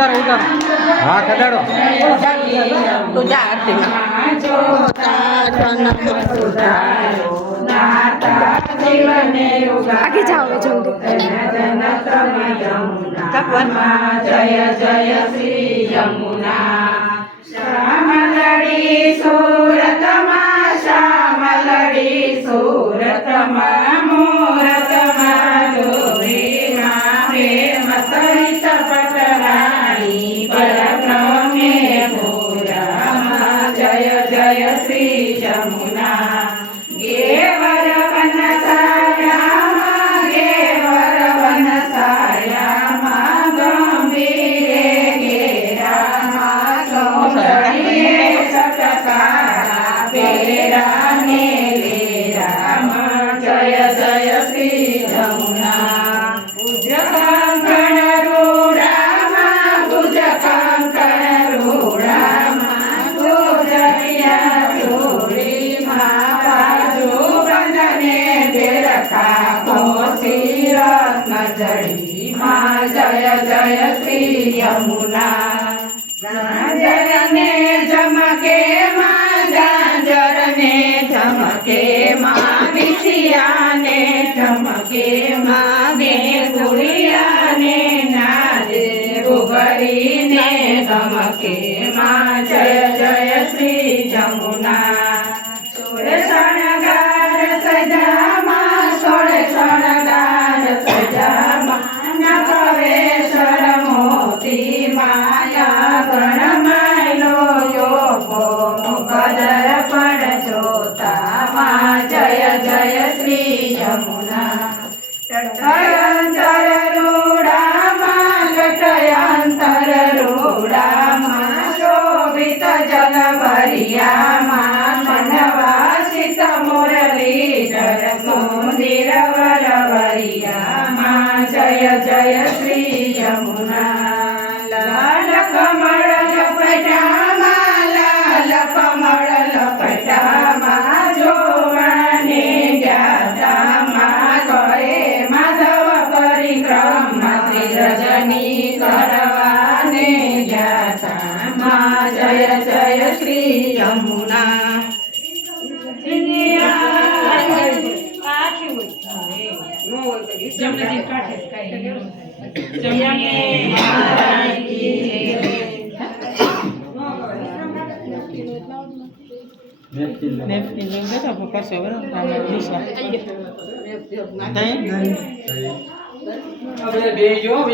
ઉતારો ઉતારો હા ખડાડો તું જા આરતીમાં આગે જાઓ જલ્દી જય જય શ્રી યમુના શ્યામલડી સુરતમાં શ્યામલડી સુરતમાં મૂરતમાં જોરીમાં પ્રેમ સહિત પટરાણી પરબ્રહ્મે પૂરામાં જય જય શ્રી યમુના ગેવર વનસાયામાં ગેવર વનસાયામાં ગંભીરે ઘેરામાં સૌંદર્યે સટકારા પેરાને લેરામાં જય જય શ્રી યમુના ભુજ કંકણ રૂડામાં ભુજ કંકણ રૂડામાં ગોજરિયા ચોરીમાં બાજુ બંધને બેરખા કોસી રત્ન જડીમાં જય જય શ્રી યમુના ઝાંઝરને ઝમકે માં ઝાંઝરને ઝમકે માં વિછિયાને ઝમકે માં બેગુડિયાને નાદે ઘુઘરીને ધમકે માં જય જય શ્રી યમુના સોળે શણગાર સજામાં સોળે શણગાર સજામાં નકવેશ્વર મોતી માયા ગણમાયલો યોગો મુખદર પણ જોતામાં જય જય શ્રી યમુના લટયંતર રૂડામાં શોભિત જલ ભરિયામાં મનવાસિત મુરલીધર સુંદર વરવરિયામાં જય જય શ્રી યમુના લાલ કમળ લપટામાં જોવાને જ્ઞાતામાં કહે માધવ પરિક્રમા શ્રી રજની કરવાને જ્ઞાતામાં જય જય શ્રી યમુના આપણે બે જો